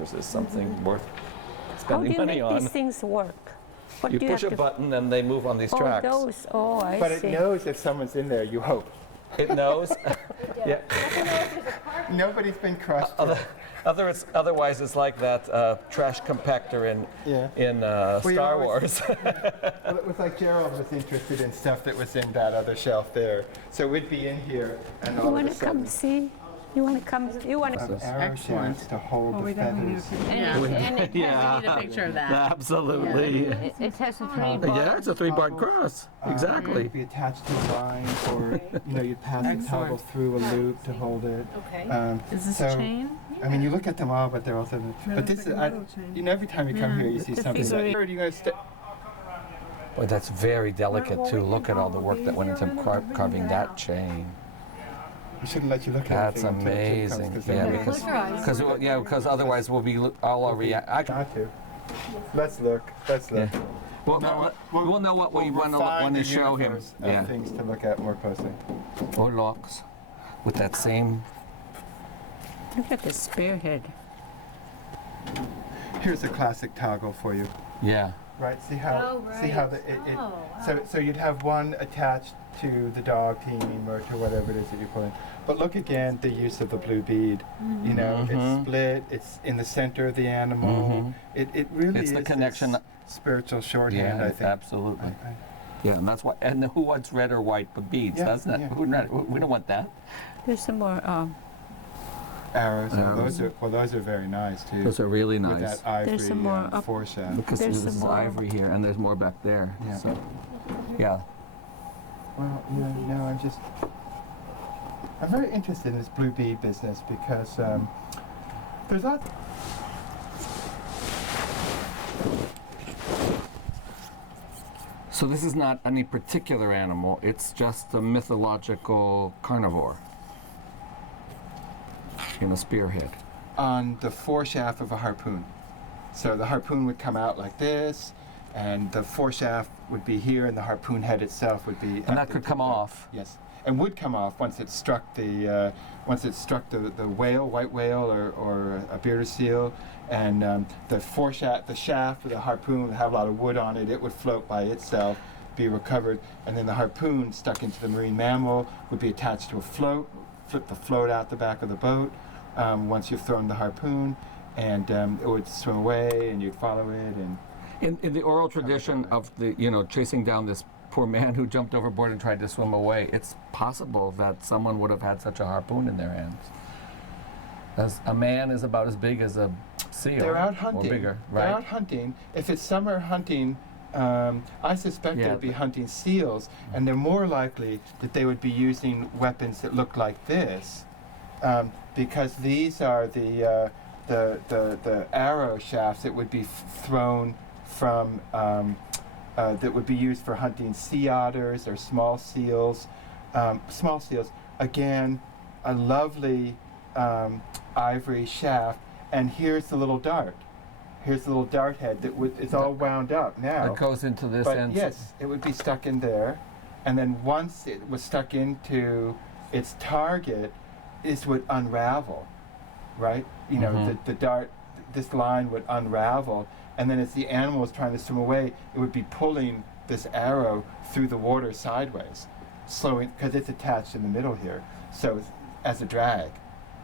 This is something worth How do spending you money make on. these things work? What You do push have a to... button and they move on these tracks. Oh, those. Oh, I But it see. knows if someone's in there, you hope. It knows. Yeah. Nobody's been crushed yet. Otherwise, it's like that trash compactor in Star Wars. Well, it was like Gerald was interested in stuff that was in that other shelf there. So we'd be in here, and You all of want a to come sudden, see? You want to come? You want to? arrow shafts to hold the feathers. And we need a picture of that. Absolutely. It has a three Yeah, it's a three-bar cross. Exactly. It'd be attached to a line, or you'd pass the toggle through a loop to hold it. Okay. Is this so, a chain? I mean, you look at them all, but they're also. But this is, every time you come here, you see something. Where are you going to Boy, that's very delicate too. Look at all the work that went into carving that chain. We shouldn't let you look at That's anything until it amazing. comes, Yeah, because otherwise we'll be all our Not to. Let's look. Let's look. Yeah. We'll know what we want to show him. Yeah. Things to look at more closely. Or locks with that same. Look at the spearhead. Here's a classic toggle for you. Yeah. Right. See how? See how the wow. So you'd have one attached to the dog team or to whatever it is that you're pulling. But look again, the use of the blue bead. You know, it's split. It's in the center of the animal. It really It's is the connection. this spiritual shorthand. Yeah, I think. absolutely. Yeah, and that's why. And who wants red or white but beads? Yeah, Doesn't it? yeah. We don't want that. There's some more. Arrows. Those are very nice too. Those are really With nice. that ivory There's some more up- foreshaft. Because There's this is some more. ivory here, and there's more back there. Yeah. So, yeah. Well, I'm very interested in this blue bead business because there's lots. So this is not any particular animal. It's just a mythological carnivore in a spearhead. On the foreshaft of a harpoon. So the harpoon would come out like this, and the foreshaft would be here, and the harpoon head itself would be. And that could come off. Yes, and would come off once it struck the whale, white whale, or a bearded seal, and the shaft of the harpoon would have a lot of wood on it. It would float by itself, be recovered, and then the harpoon stuck into the marine mammal would be attached to a float, flip the float out the back of the boat. Once you've thrown the harpoon, and it would swim away, and you'd follow it. And In the oral tradition of chasing down this poor man who jumped overboard and tried to swim away, it's possible that someone would have had such a harpoon in their hands. As a man is about as big as a seal. they're out hunting. Or bigger, right? They're out hunting. If it's summer hunting, I suspect they would be hunting seals, and they're more likely that they would be using weapons that look like this, because these are the arrow shafts that would be thrown from that would be used for hunting sea otters or small seals. Again, a lovely ivory shaft, and here's the little dart. Here's the little dart head it's all wound up now. That goes into this But end. yes, it would be stuck in there, and then once it was stuck into its target, this would unravel, right? The dart, this line would unravel, and then as the animal was trying to swim away, it would be pulling this arrow through the water sideways, slowing, because it's attached in the middle here, so it's, as a drag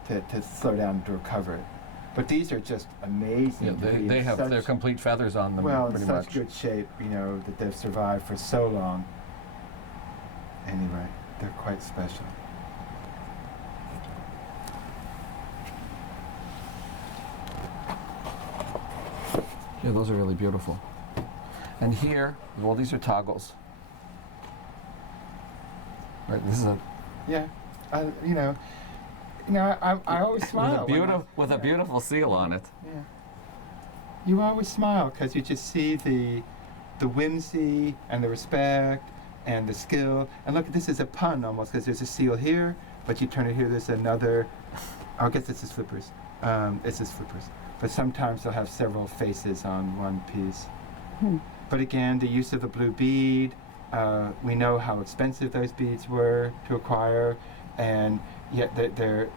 to slow down and to recover it. But these are just amazing. Yeah, they have their complete feathers on them. Well, in pretty such much. good shape, that they've survived for so long. Anyway, they're quite special. Yeah, those are really beautiful. And here, well, these are toggles. Right, this is a I always smile. with a beautiful seal on it. Yeah. You always smile because you just see the whimsy and the respect and the skill. And look, this is a pun almost, because there's a seal here, but you turn it here, there's another. I guess this is flippers. But sometimes they'll have several faces on one piece. But again, the use of the blue bead, we know how expensive those beads were to acquire, and yet they're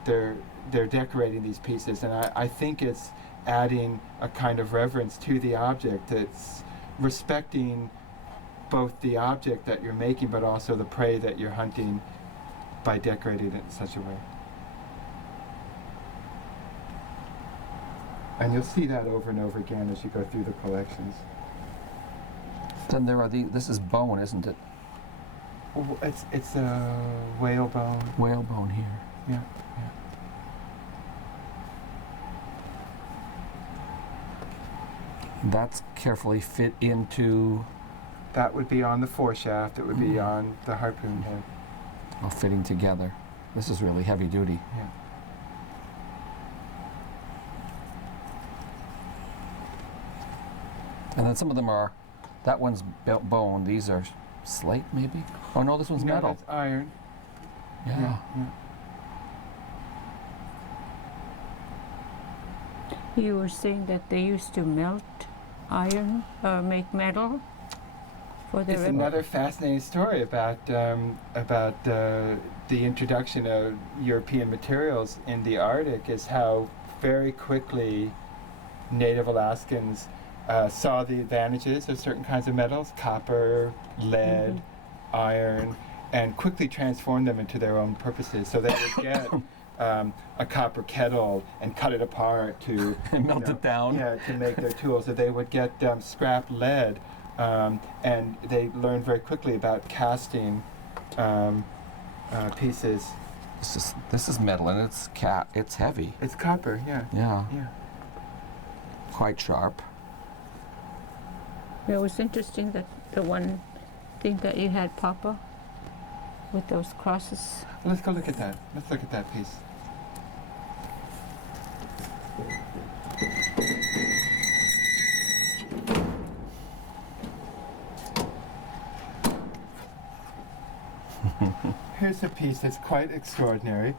decorating these pieces, and I think it's adding a kind of reverence to the object. It's respecting both the object that you're making, but also the prey that you're hunting by decorating it in such a way. And you'll see that over and over again as you go through the collections. Then there are this is bone, isn't it? Oh, it's a whalebone. Whalebone here. Yeah, yeah. That's carefully fit into, That would be on the foreshaft. It would be on the harpoon head. well, fitting together. This is really heavy duty. Yeah. And then some of them are, that one's bone, these are slate maybe? Oh no, this one's No, metal. that's iron. Yeah. You were saying that they used to melt iron or make metal for their It's another fascinating story about the introduction of European materials in the Arctic, is how very quickly native Alaskans saw the advantages of certain kinds of metals, copper, lead, iron, and quickly transformed them into their own purposes. So they would get a copper kettle and cut it apart to And melt it down. Yeah, to make their tools. So they would get scrap lead, and they learned very quickly about casting pieces. This is metal and it's heavy. It's copper, yeah. Yeah. Yeah. Quite sharp. It was interesting that the one thing that you had, Papa, with those crosses. Let's go look at that. Let's look at that piece. Here's a piece that's quite extraordinary.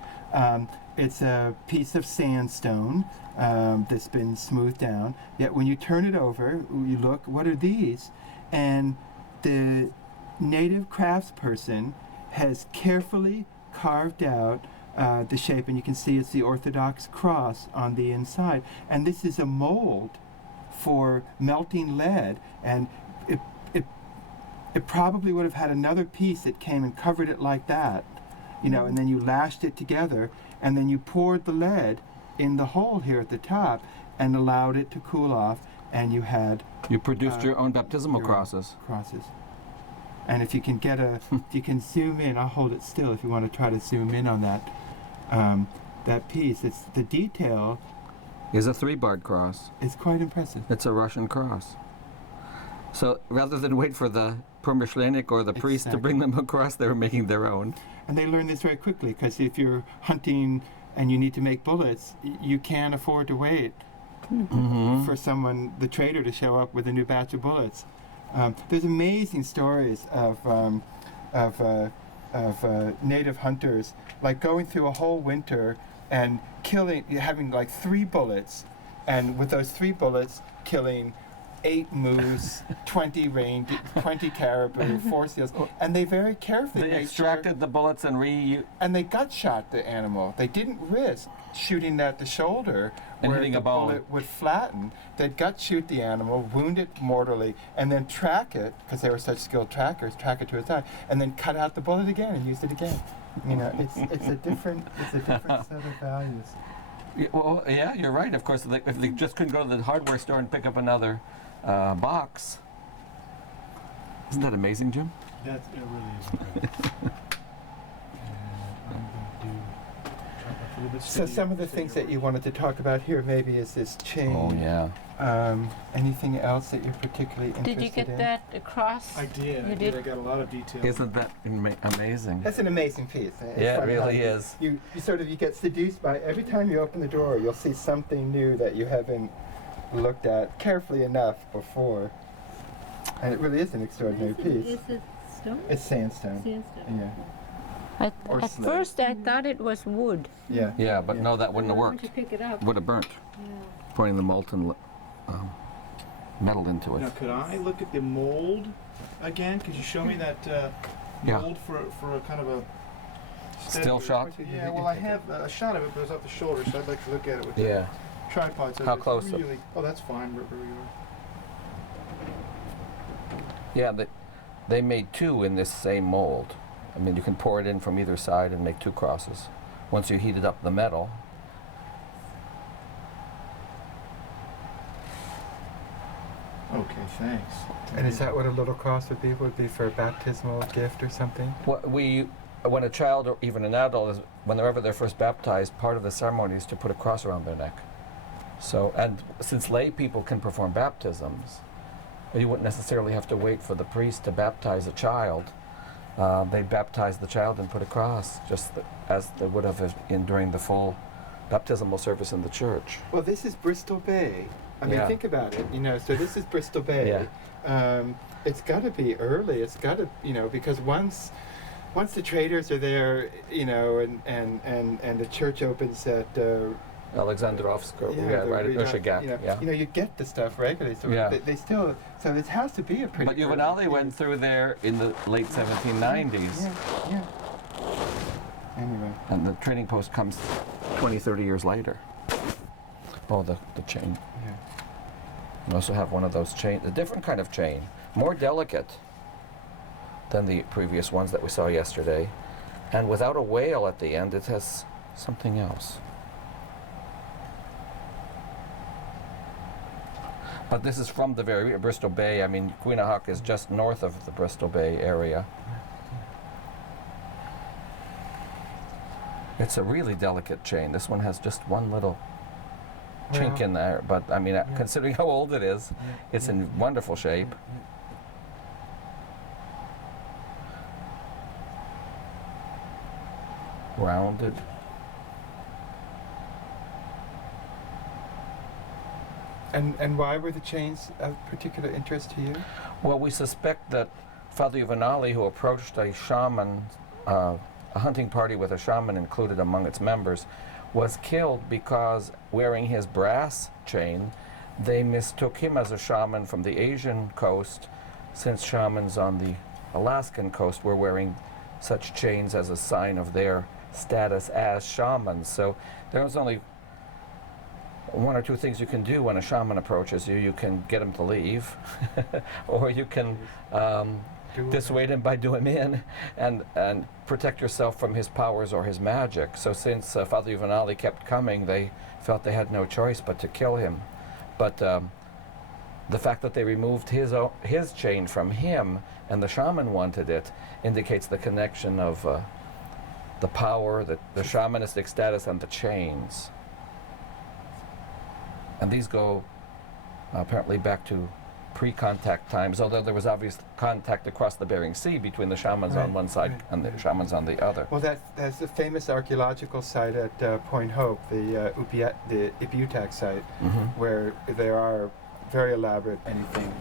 It's a piece of sandstone that's been smoothed down. Yet when you turn it over, you look, what are these? And the native craftsperson has carefully carved out the shape, and you can see it's the Orthodox cross on the inside. And this is a mold for melting lead, and it probably would have had another piece that came and covered it like that, you know, and then you lashed it together, and then you poured the lead in the hole here at the top and allowed it to cool off, and you had You produced your own baptismal your crosses. crosses. And if you can get if you can zoom in, I'll hold it still if you want to try to zoom in on that that piece. It's the detail Is a 3-barred cross. is quite impressive. It's a Russian cross. So rather than wait for the Permishlenik or the priest to bring them across, they were making their own. And they learn this very quickly, because if you're hunting and you need to make bullets, you can't afford to wait for someone, the trader, to show up with a new batch of bullets. There's amazing stories of native hunters, like going through a whole winter and having like 3 bullets, and with those 3 bullets killing 8 moose, 20 reindeer, 20 caribou, 4 seals, and they very carefully They made extracted sure, the bullets and and they gut shot the animal. They didn't risk shooting at the shoulder And where hitting the a bone. bullet would flatten. They'd gut shoot the animal, wound it mortally, and then track it, because they were such skilled trackers, track it to its eye, and then cut out the bullet again and use it again. You know, it's a different set of values. Yeah, well, yeah, you're right. Of course, if they just couldn't go to the hardware store and pick up another box. Isn't that amazing, Jim? It really is incredible. And I'm going to chop off a little bit. So some of the things that you wanted to talk about here maybe is this chain. Oh, yeah. Anything else that you're particularly interested in? Did you get that across? I did. You I did? did. I got a lot of detail. Isn't that amazing? That's an amazing piece. It's Yeah, it funny how really is. You get seduced by, every time you open the drawer, you'll see something new that you haven't looked at carefully enough before. And it really is an extraordinary piece. Is it stone? It's sandstone. Sandstone. Yeah. Or At slate. first, I thought it was wood. Yeah. Yeah, but Yeah. no, that wouldn't have Why worked. don't you pick it up? Would have burnt, Yeah. pouring the molten metal into Now, it. could I look at the mold again? Could you show me that Yeah. mold for a kind of a Still shot? Yeah, well, I have a shot of it, but it's off the shoulder, so I'd like to look at it with Yeah. tripod. So How it's close? Really, oh, that's fine. Where you are. Yeah, they made two in this same mold. I mean, you can pour it in from either side and make two crosses. Once you heated up the metal. Okay, thanks. And is that what a little cross would be? Would be for a baptismal gift or something? When a child or even an adult is, whenever they're first baptized, part of the ceremony is to put a cross around their neck. So, and since lay people can perform baptisms, you wouldn't necessarily have to wait for the priest to baptize a child. They baptize the child and put a cross, just as they would have during the full baptismal service in the church. Well, this is Bristol Bay. I mean, Yeah. think about it. So this is Bristol Bay. Yeah. It's got to be early. It's got to, because once the traders are there, and the church opens at. Alexandrovsk, right at you Ushagak, you get the stuff regularly. So Yeah. they still. So it has to be a pretty. But early Juvenali case. went through there in the late 1790s. Yeah. Anyway. And the trading post comes 20, 30 years later. Oh, the chain. Yeah. You also have one of those chain, a different kind of chain, more delicate than the previous ones that we saw yesterday. And without a whale at the end, it has something else. But this is from the very Bristol Bay. I mean, Queenahawk is just north of the Bristol Bay area. It's a really delicate chain. This one has just one little chink Well, in there, but I mean, considering how old it is, it's in wonderful shape. Rounded. And why were the chains of particular interest to you? Well, we suspect that Father Juvenali, who approached a shaman, a hunting party with a shaman included among its members, was killed because wearing his brass chain, they mistook him as a shaman from the Asian coast, since shamans on the Alaskan coast were wearing such chains as a sign of their status as shamans. So there was only one or two things you can do when a shaman approaches you. You can get him to leave, or you can dissuade him by doing him in and protect yourself from his powers or his magic. So since Father Juvenali kept coming, they felt they had no choice but to kill him. But the fact that they removed his chain from him and the shaman wanted it indicates the connection of the power, the shamanistic status, and the chains. And these go apparently back to pre-contact times, although there was obvious contact across the Bering Sea between the shamans on one side and the shamans on the other. Well, that's the famous archaeological site at Point Hope, the Ipiutak site, where there are very elaborate anything.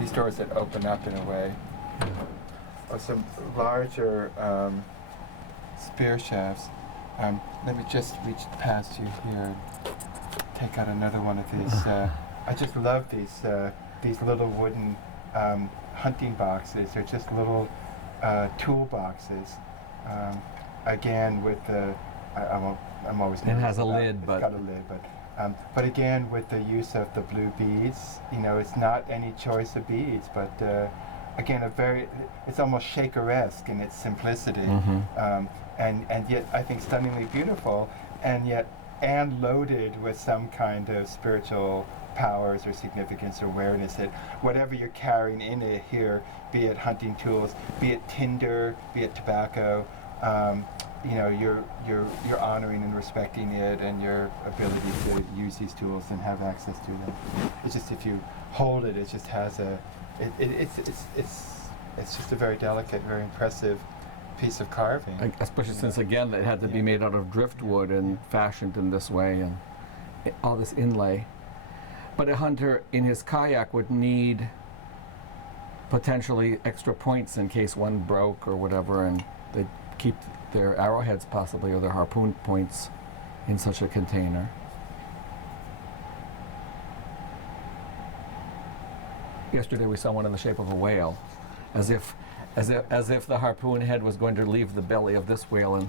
These doors that open up in a way. Or some larger spear shafts. Let me just reach past you here and take out another one of these. I just love these little wooden hunting boxes. They're just little tool boxes. Again, with the I'm always. It has a lid, it's but got a lid, but again with the use of the blue beads. It's not any choice of beads, but again it's almost Shaker-esque in its simplicity, and yet I think stunningly beautiful, and loaded with some kind of spiritual powers or significance or awareness that whatever you're carrying in it here, be it hunting tools, be it tinder, be it tobacco, you're honoring and respecting it and your ability to use these tools and have access to them. It's just if you hold it, it just has it's just a very delicate, very impressive piece of carving. especially since again it had to be made out of driftwood and fashioned in this way, and all this inlay. But a hunter in his kayak would need potentially extra points in case one broke or whatever, and they'd keep their arrowheads possibly or their harpoon points in such a container. Yesterday we saw one in the shape of a whale, as if the harpoon head was going to leave the belly of this whale and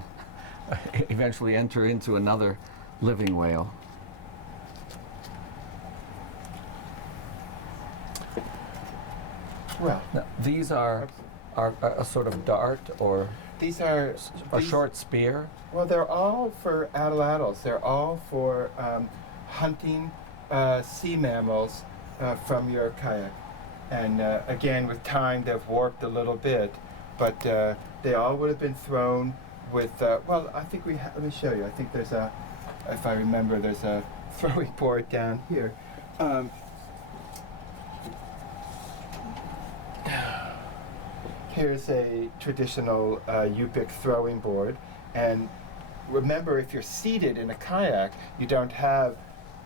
eventually enter into another living whale. Well, Now, these are a sort of dart or these are a these- short spear. Well, they're all for atlatls. They're all for hunting sea mammals from your kayak. And again, with time, they've warped a little bit, but they all would have been thrown with. Well, I think let me show you. I think there's a, if I remember, there's a throwing board down here. Here's a traditional Yupik throwing board, and remember, if you're seated in a kayak, you don't have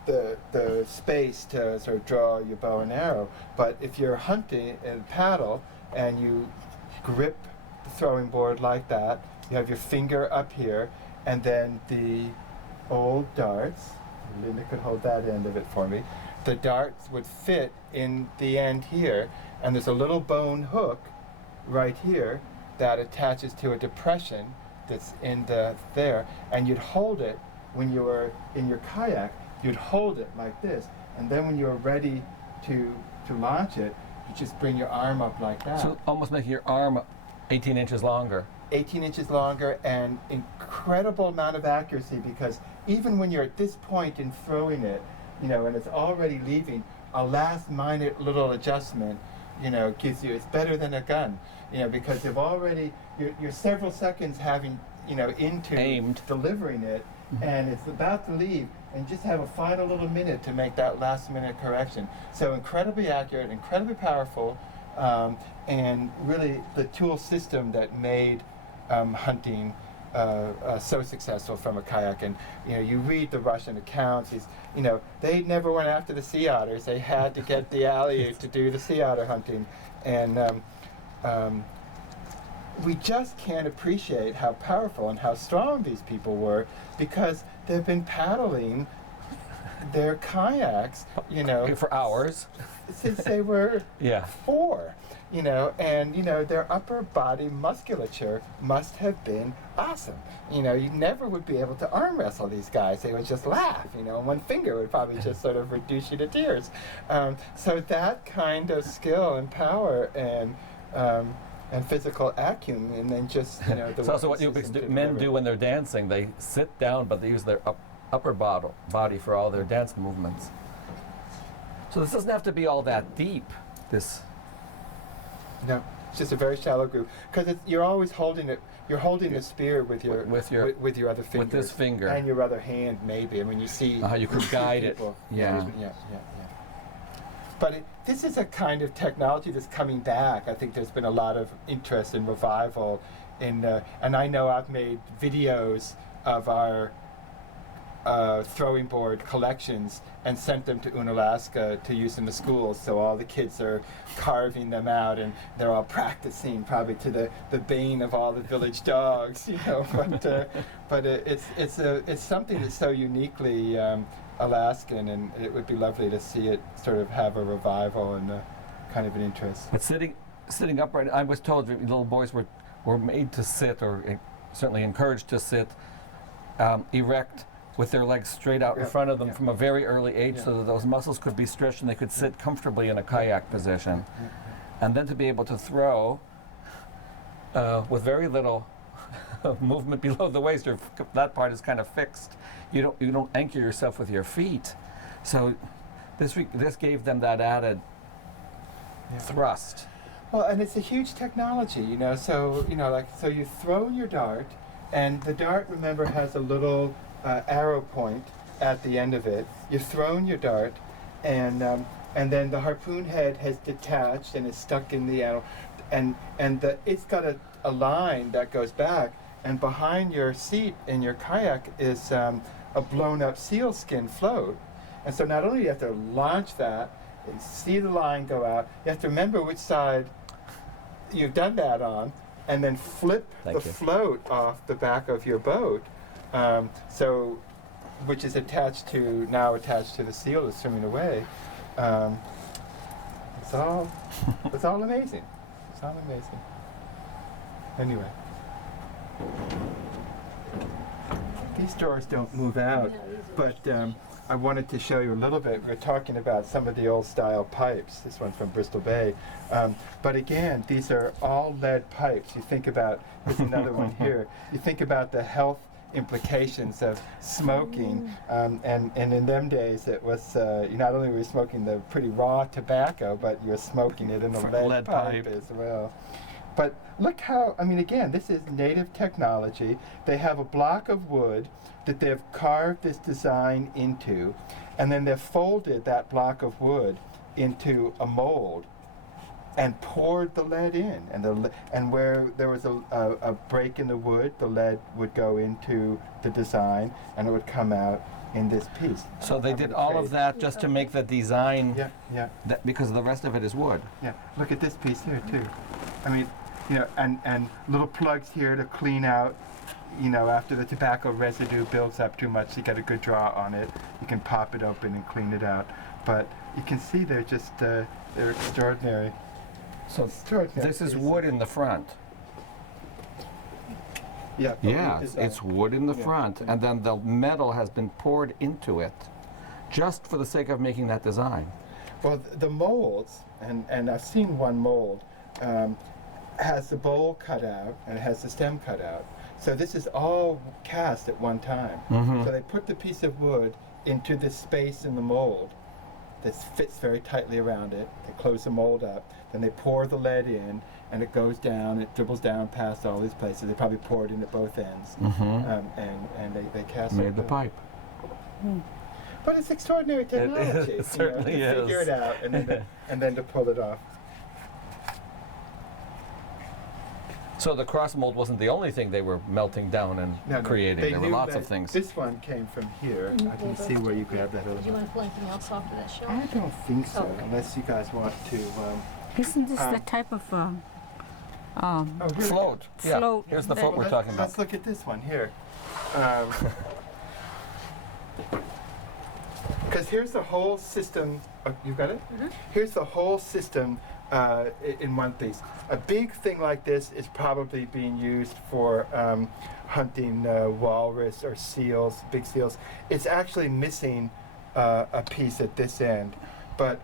the space to sort of draw your bow and arrow. But if you're hunting and paddle, and you grip the throwing board like that, you have your finger up here, and then the old darts. Linda could hold that end of it for me. The darts would fit in the end here, and there's a little bone hook right here that attaches to a depression that's in there, and you'd hold it when you were in your kayak. You'd hold it like this, and then when you were ready to launch it, you just bring your arm up like that. So almost making your arm 18 inches longer. 18 inches longer, and incredible amount of accuracy, because even when you're at this point in throwing it, and it's already leaving, a last minute little adjustment, gives you, it's better than a gun, because you're several seconds having, into Aimed. delivering it, and it's about to leave, and just have a final little minute to make that last minute correction. So incredibly accurate, incredibly powerful, and really the tool system that made hunting so successful from a kayak. And you read the Russian accounts. They never went after the sea otters. They had to get the Aleut to do the sea otter hunting, and we just can't appreciate how powerful and how strong these people were, because they've been paddling their kayaks, For hours. since they were Yeah. 4, and their upper body musculature must have been awesome. You never would be able to arm wrestle these guys. They would just laugh, and one finger would probably just sort of reduce you to tears. So that kind of skill and power and physical acumen, and then just the It's also what weapon system to men deliver. do when they're dancing. They sit down, but they use their upper body for all their dance movements. So this doesn't have to be all that deep. No, it's just a very shallow groove, because you're always holding it. You're holding the spear with your With your- other finger. with this finger. and your other hand, maybe. I mean, you see How you could guide it. people. Yeah. Yeah. But this is a kind of technology that's coming back. I think there's been a lot of interest and revival in, and I know I've made videos of our throwing board collections and sent them to Unalaska to use in the schools. So all the kids are carving them out, and they're all practicing, probably to the bane of all the village dogs, But it's something that's so uniquely Alaskan, and it would be lovely to see it sort of have a revival and kind of an interest. But sitting upright, I was told that little boys were made to sit, or certainly encouraged to sit erect, with their legs straight out in Yeah, front of them yeah. from a very early age, Yeah. so that those muscles could be stretched and they could sit comfortably in a kayak position. And then to be able to throw with very little movement below the waist, or that part is kind of fixed. You don't anchor yourself with your feet. So this gave them that added thrust. Well, and it's a huge technology, So so you throw your dart, and the dart, remember, has a little arrow point at the end of it. You've thrown your dart, and then the harpoon head has detached and is stuck in the arrow, and it's got a line that goes back, and behind your seat in your kayak is a blown up sealskin float. And so not only do you have to launch that and see the line go out, you have to remember which side you've done that on, and then flip Thank the you. float off the back of your boat, which is attached to the seal that's swimming away. It's all amazing. It's all amazing. Anyway, these drawers don't move out, but I wanted to show you a little bit. We're talking about some of the old style pipes. This one's from Bristol Bay. But again, these are all lead pipes. You think about, here's another one here. You think about the health implications of smoking, and in them days it was, you not only were you smoking the pretty raw tobacco, but you were smoking it in a lead pipe as well. But look how, I mean, again, this is native technology. They have a block of wood that they've carved this design into, and then they've folded that block of wood into a mold and poured the lead in. And where there was a break in the wood, the lead would go into the design, and it would come out in this piece. So they did all of that just to make the design, Yeah. because the rest of it is wood. Yeah, look at this piece here too. I mean, you know, and little plugs here to clean out, you know, after the tobacco residue builds up too much, you get a good draw on it. You can pop it open and clean it out. But you can see they're just, they're extraordinary. So Extraordinary this is pieces. wood in the front. Yeah. the Yeah, wood design. it's wood in the Yeah. front, and then the metal has been poured into it, just for the sake of making that design. Well, the molds, and I've seen one mold, has the bowl cut out and it has the stem cut out. So this is all cast at one time. Mhm. So they put the piece of wood into this space in the mold that fits very tightly around it. They close the mold up, then they pour the lead in, and it goes down, it dribbles down past all these places. They probably pour it in at both ends, and they cast Made it. the pipe. But it's extraordinary technology. It certainly to figure is. it out and then to pull it off. So the cross mold wasn't the only thing they were melting down and No, creating. they There were knew lots that of things. This one came from here. I can see where you grabbed that other Do you one. want to pull anything else off of that shelf? I don't think so, Okay. unless you guys want to. Isn't this the type of Oh, here. Float. Yeah. Float Here's the that- float we're talking about. Let's look at this one here. Because here's the whole system. Oh, you got it? Here's the whole system in one piece. A big thing like this is probably being used for hunting walrus or seals, big seals. It's actually missing a piece at this end, but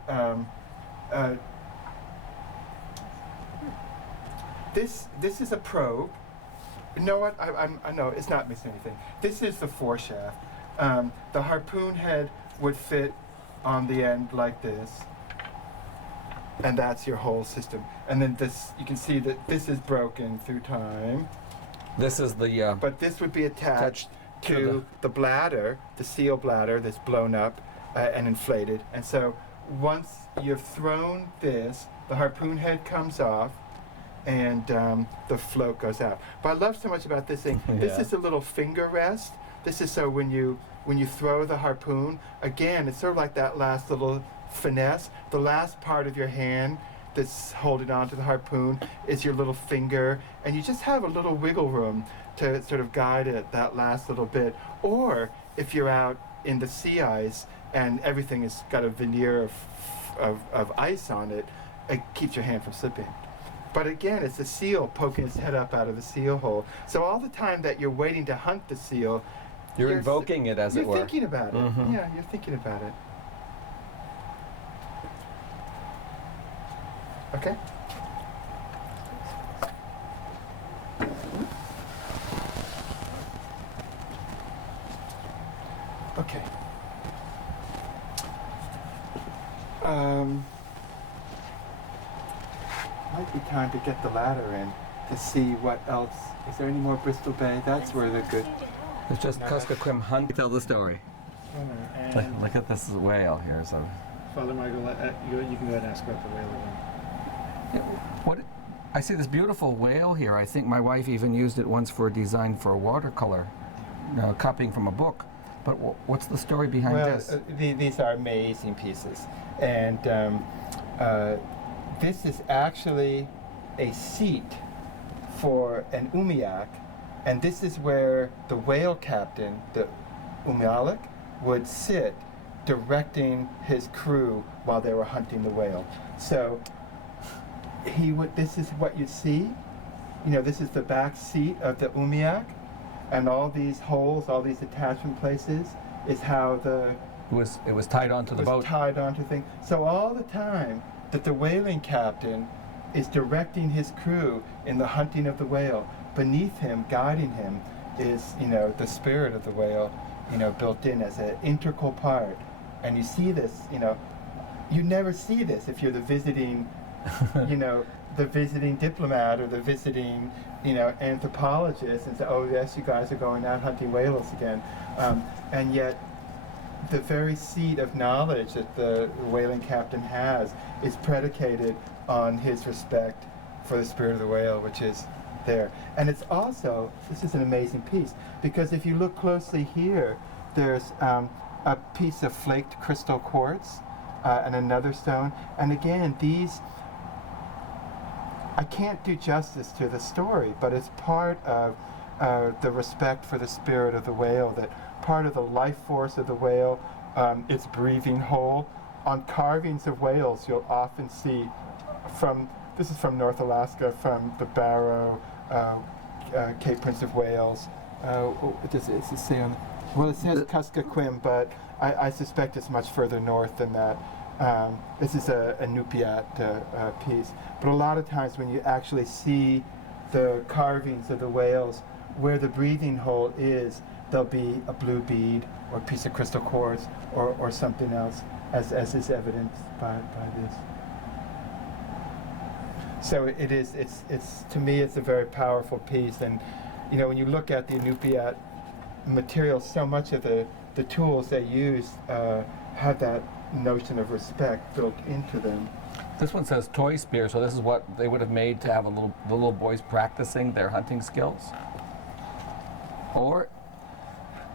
this is a probe. You know what? I know it's not missing anything. This is the foreshaft. The harpoon head would fit on the end like this, and that's your whole system. And then this, you can see that this is broken through time, This is the but this would be attached to to the bladder, the seal bladder that's blown up and inflated. And so once you've thrown this, the harpoon head comes off, and the float goes out. But I love so much about this thing. This Yeah. is a little finger rest. This is so when you throw the harpoon, again, it's sort of like that last little finesse. The last part of your hand that's holding on to the harpoon is your little finger, and you just have a little wiggle room to sort of guide it that last little bit. Or if you're out in the sea ice and everything has got a veneer of ice on it, it keeps your hand from slipping. But again, it's a seal poking its head up out of the seal hole. So all the time that you're waiting to hunt the seal, you're invoking it, as it you're were. thinking about it. Mhm. Yeah, you're thinking about it. Okay. Okay. Might be time to get the ladder in to see what else. Is there any more Bristol Bay? That's where the good. It's just Kuskokwim Hunt. Tell the story. And Look at this whale here. So, Father Michael, you can go ahead and ask about the whale again. what? I see this beautiful whale here. I think my wife even used it once for a design for a watercolor, copying from a book. But what's the story behind this? These are amazing pieces, and this is actually a seat for an umiak, and this is where the whale captain, the umialik, would sit directing his crew while they were hunting the whale. So he would. This is what you see. You know, this is the back seat of the umiak, and all these holes, all these attachment places, is how the It was tied onto the was boat. tied onto things. So all the time that the whaling captain is directing his crew in the hunting of the whale, beneath him, guiding him, is, you know, the spirit of the whale, you know, built in as an integral part. And you see this, you know, you never see this if you're the visiting, you know, the visiting diplomat or the visiting, you know, anthropologist, and say, oh yes, you guys are going out hunting whales again. And yet, the very seat of knowledge that the whaling captain has is predicated on his respect for the spirit of the whale, which is there. And it's also, this is an amazing piece, because if you look closely here, there's a piece of flaked crystal quartz and another stone. And again, these, I can't do justice to the story, but it's part of the respect for the spirit of the whale, that part of the life force of the whale, its breathing hole. On carvings of whales, you'll often see this is from North Alaska, from the Barrow, Cape Prince of Wales. Does it say on? Well, it says Kuskokwim, but I suspect it's much further north than that. This is a Nupiat piece. But a lot of times when you actually see the carvings of the whales, where the breathing hole is, there'll be a blue bead or a piece of crystal quartz or something else, as is evidenced by this. So it's to me, it's a very powerful piece. And, you know, when you look at the Inupiat material, so much of the tools they use have that notion of respect built into them. This one says toy spear, so this is what they would have made to have the little boys practicing their hunting skills. Or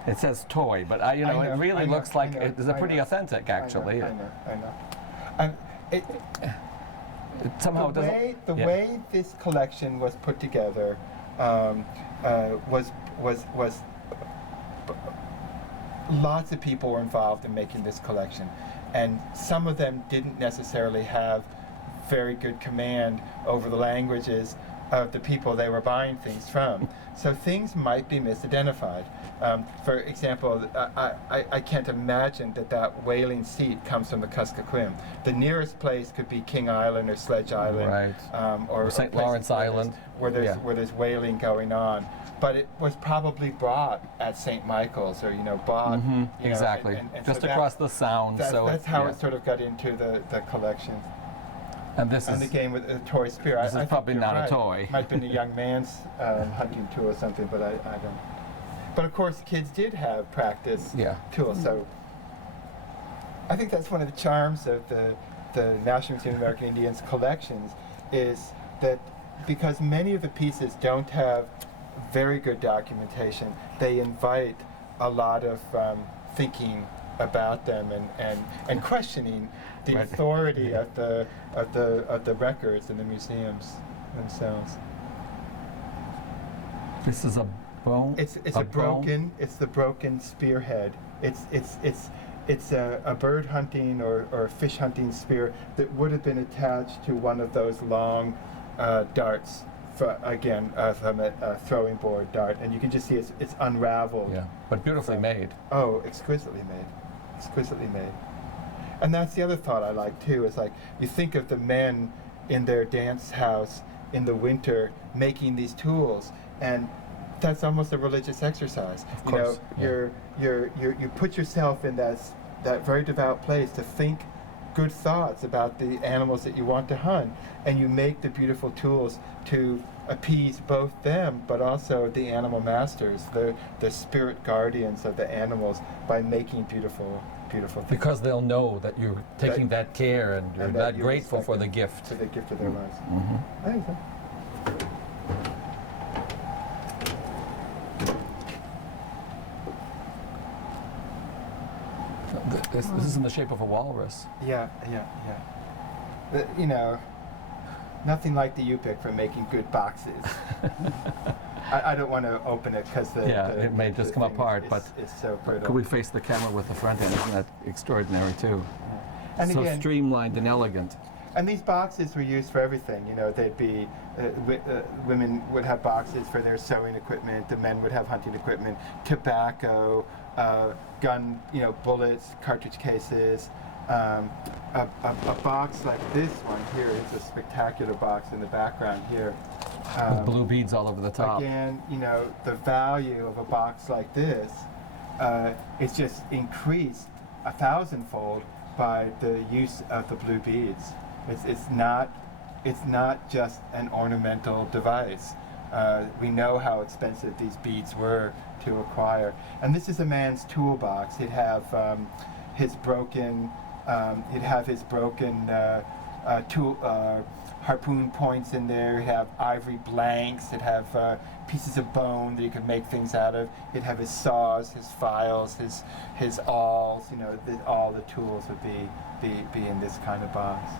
it says toy, but it really looks like it is a pretty authentic, actually. I know. And it somehow the way this collection was put together was lots of people were involved in making this collection, and some of them didn't necessarily have very good command over the languages of the people they were buying things from. So things might be misidentified. For example, I can't imagine that whaling seat comes from the Kuskokwim. The nearest place could be King Island or Sledge Island, right. or St. Lawrence Island, where there's whaling going on. But it was probably brought at St. Michael's, or bought. Exactly, and just so across the Sound. That's how it sort of got into the collection. And this and is the game with a toy spear. This is probably not a toy. Might have been a young man's hunting tool or something, but I don't. But of course, kids did have practice tools. So I think that's one of the charms of the National Museum of American Indians collections, is that because many of the pieces don't have very good documentation, they invite a lot of thinking about them and questioning the authority of the records in the museums themselves. This is a bone. It's the broken spearhead. It's a bird hunting or a fish hunting spear that would have been attached to one of those long darts. From a throwing board dart, and you can just see it's unraveled. Yeah, but beautifully made. Oh, exquisitely made. And that's the other thought I like too, is like you think of the men in their dance house in the winter making these tools, and that's almost a religious exercise. Of course, you put yourself in that very devout place to think good thoughts about the animals that you want to hunt, and you make the beautiful tools to appease both them but also the animal masters, the spirit guardians of the animals, by making beautiful things. Because they'll know that you're taking that care and you're that grateful for the gift. For the gift of their lives. Mm-hmm. I think so. This is in the shape of a walrus. Yeah. Nothing like the U-pick for making good boxes. I don't want to open it because it may just come apart, but it's so brittle. Could we face the camera with the front end? Isn't that extraordinary too? Yeah. And so again, streamlined and elegant. And these boxes were used for everything. They'd be women would have boxes for their sewing equipment. The men would have hunting equipment, tobacco, gun, bullets, cartridge cases. A box like this one here is a spectacular box in the background here. With blue beads all over the top. Again, the value of a box like this is just increased 1,000-fold by the use of the blue beads. It's not just an ornamental device. We know how expensive these beads were to acquire. And this is a man's toolbox. He'd have his broken harpoon points in there. He'd have ivory blanks. He'd have pieces of bone that he could make things out of. He'd have his saws, his files, his awls. All the tools would be in this kind of box.